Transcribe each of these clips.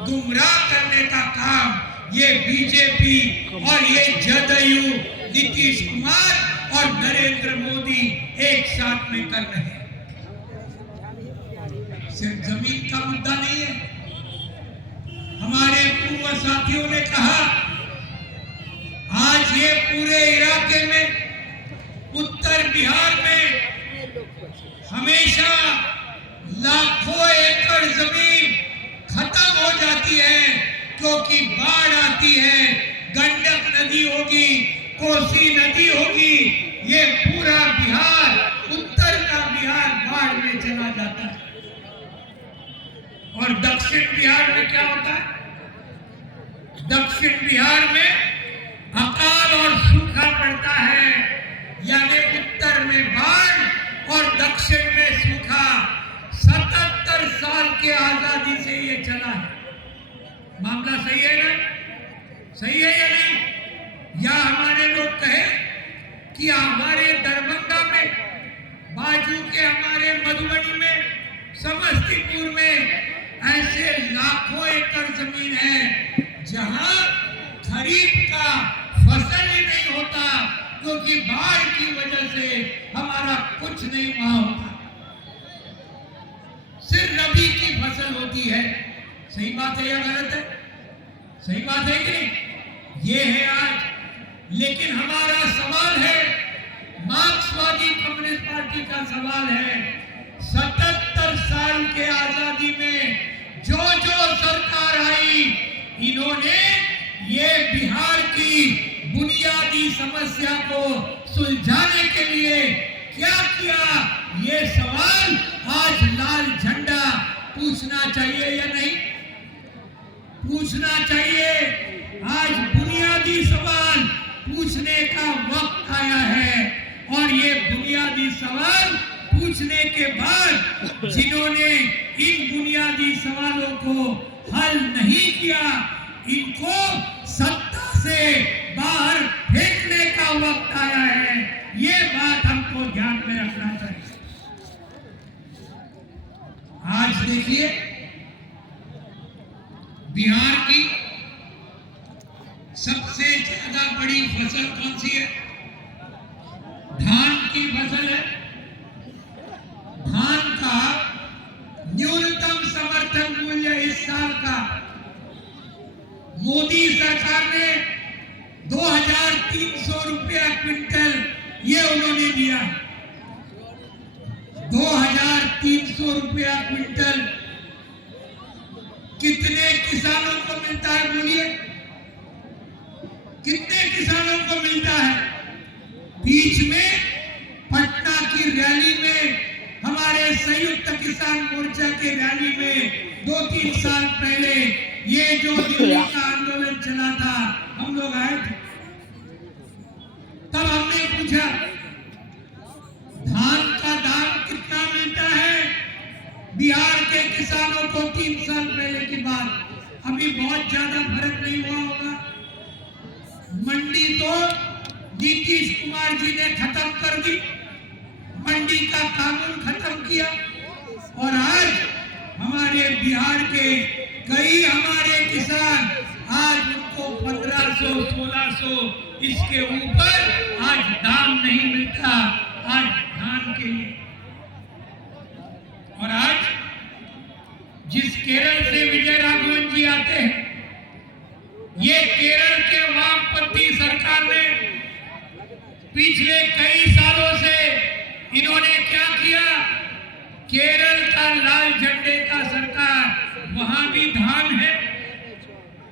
गुमराह करने का काम ये बीजेपी और ये जदयू, नीतीश कुमार और नरेंद्र मोदी एक साथ में कर रहे हैं। सिर्फ जमीन का मुद्दा नहीं है। हमारे पूर्व साथियों ने कहा, आज ये पूरे इलाके में, उत्तर बिहार में हमेशा लाखों एकड़ जमीन खत्म हो जाती है क्योंकि बाढ़ आती है। गंडक नदी होगी, कोसी नदी होगी, ये पूरा बिहार, उत्तर का बिहार बाढ़ में चला जाता है। और दक्षिण बिहार में क्या होता है? दक्षिण बिहार में अकाल और सूखा पड़ता है, यानी उत्तर में बाढ़ और दक्षिण में सूखा। 77 साल के आजादी से ये चला है। मामला सही है ना? सही है या नहीं? या हमारे लोग कहे कि हमारे दरभंगा में, बाजू के हमारे मधुबनी में, समस्तीपुर में ऐसे लाखों एकड़ जमीन है जहां खरीफ का फसल ही नहीं होता क्योंकि बाढ़ की वजह से हमारा कुछ नहीं वहां होता, सिर्फ रबी की फसल होती है। सही बात है या गलत है? सही बात है कि नहीं? ये है आज। लेकिन हमारा सवाल है, मार्क्सवादी कम्युनिस्ट पार्टी का सवाल है, 77 साल के आजादी में जो जो सरकार आई, इन्होंने ये बिहार की बुनियादी समस्या को सुलझाने के लिए क्या किया? ये सवाल आज लाल झंडा पूछना चाहिए या नहीं? पूछना चाहिए। आज बुनियादी सवाल पूछने का वक्त आया है और ये बुनियादी सवाल पूछने के बाद जिन्होंने इन बुनियादी सवालों को हल नहीं किया, इनको सत्ता से बाहर फेंकने का वक्त आया है। ये बात हमको ध्यान में रखना चाहिए। आज देखिए, बिहार की सबसे ज्यादा बड़ी फसल कौन सी है? धान की फसल है। धान का न्यूनतम समर्थन मूल्य इस साल का मोदी सरकार ने 2300 रुपया क्विंटल ये उन्होंने दिया। 2300 रुपया क्विंटल कितने किसानों को मिलता है? बोलिए, कितने किसानों को मिलता है? बीच में पटना की रैली में, हमारे संयुक्त किसान मोर्चा के रैली में 2-3 साल पहले ये जो दिल्ली का आंदोलन चला था, हम लोग आए थे। तब हमने पूछा, धान का दाम कितना मिलता है बिहार के किसानों को 3 साल पहले की बात? अभी बहुत ज्यादा फर्क नहीं हुआ होगा। मंडी तो नीतीश कुमार जी ने खत्म कर दी, मंडी का कानून खत्म किया और आज हमारे बिहार के कई हमारे किसान, आज उनको 1500, 1600 इसके ऊपर आज दाम नहीं मिलता आज धान के लिए। और आज जिस केरल से विजय राघवन जी आते हैं, ये केरल के वामपंथी सरकार ने पिछले कई सालों से इन्होंने क्या किया? केरल का लाल झंडे का सरकार, वहां भी धान है,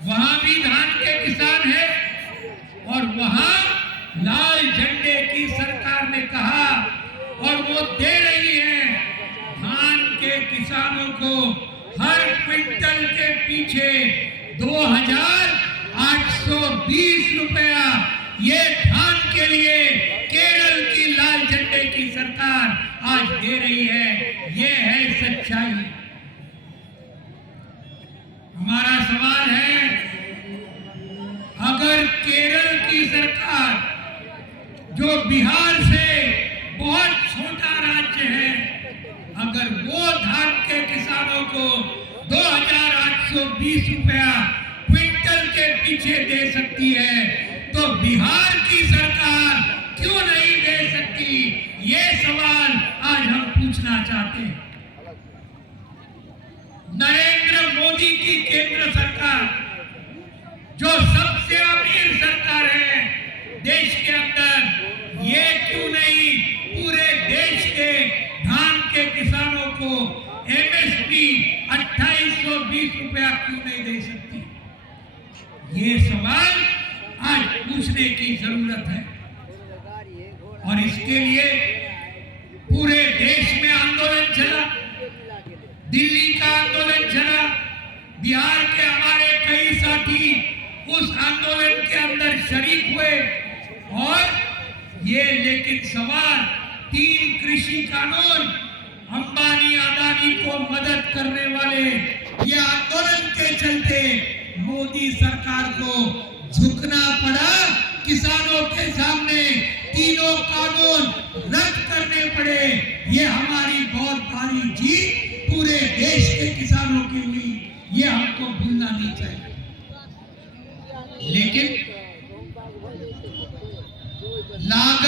वहां भी धान के किसान है और वहां लाल झंडे की सरकार ने कहा और वो दे रही है धान के किसानों को हर क्विंटल के पीछे 2820 रुपया ये धान के लिए केरल की लाल झंडे की सरकार आज दे रही है। ये है सच्चाई। हमारा सवाल है, अगर केरल की सरकार जो बिहार से बहुत छोटा राज्य है, अगर वो धान के किसानों को 2820 रुपया क्विंटल के पीछे दे सकती है, तो बिहार की सरकार क्यों नहीं दे सकती? ये सवाल आज हम पूछना चाहते हैं। नरेंद्र मोदी की केंद्र सरकार, जो सबसे अमीर सरकार है देश के अंदर, ये क्यों नहीं पूरे देश के धान के किसानों को एमएसपी 2820 रुपया क्यों नहीं दे सकती? ये सवाल आज पूछने की जरूरत है। और इसके लिए पूरे देश में आंदोलन चला, दिल्ली का आंदोलन चला, बिहार के हमारे कई साथी उस आंदोलन के अंदर शरीक हुए। और ये लेकिन सवाल 3 कृषि कानून, अंबानी अदानी को मदद करने वाले ये आंदोलन के चलते मोदी सरकार को झुकना पड़ा, किसानों के सामने तीनों कानून रद्द करने पड़े। ये हमारी बहुत भारी जीत पूरे देश के किसानों की हुई, ये हमको भूलना नहीं चाहिए। लेकिन लागत